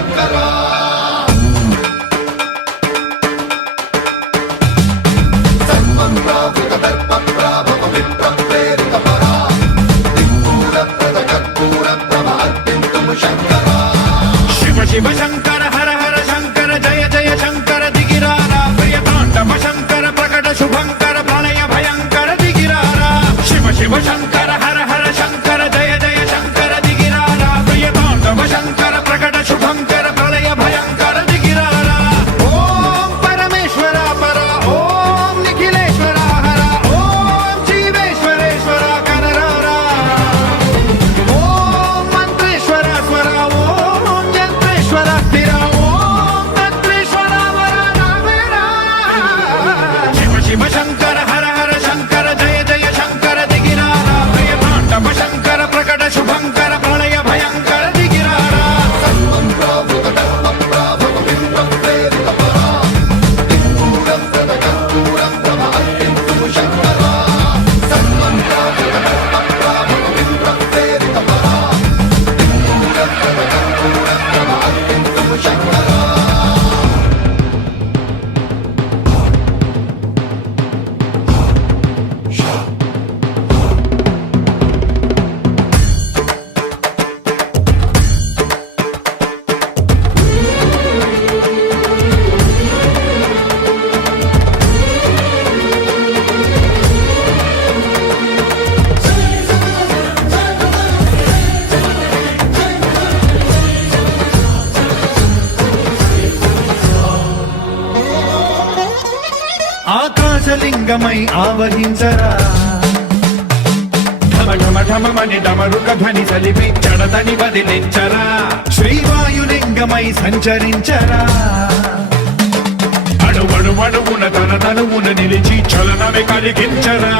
శంకరా సర్వం ప్రావృత దర్ప ప్రాభవ విప్ర ప్రేరిత పరా దిక్పూర ప్రద కర్పూర ప్రభ అర్పింతుము శంకరా శివ శివ శంకర హర హర శంకర జయ జయ శంకర దిగిరారా ప్రియ తాండవ శంకర ప్రకట శుభంకర ప్రళయ భయంకర దిగిరారా శివ శివ శంకర హర హర శంకర జయ జయ శంకర దిగిరారా ప్రియ తాండవ శంకర ప్రకట శుభంకర ప్రళయ భయంకర దిగిరారా ఓం పరమేశ్వర పర ఓం నిఖిలేశ్వర హర ఓం జీవేశ్వరేశ్వర కనరారా ఓం మంత్రేశ్వర స్వర ఓం యంత్రేశ్వర స్థిర ఓం తంత్రేశ్వర వర నావేరా శివ శివ శంకర హర హర శంకర జయ జయ శంకర దిగిరారా ప్రియ తాండవ శంకర ప్రకట శుభంకర ప్రళయ భయంకర దిగిరారా సర్వం ప్రావృత దర్ప ప్రాభవ విప్ర ప్రేరిత పరా దిక్పూర ప్రద కర్పూర ప్రభ అర్పింతుము శంకరా సర్వం ప్రావృత దర్ప ప్రాభవ విప్ర ప్రేరిత పరా దిక్పూర ప్రద కర్పూర ప్రభ అర్పింతుము శంకరా ఆకాశలింగమై ఆవహించరా ఢమ ఢమ ఢమమని డమరుక ధ్వని సలిపి చడతని వదిలించరా శ్రీవాయులింగమై సంచరించరా అణువణువున తన తనువున నిలిచి చలనమే కలిగించరా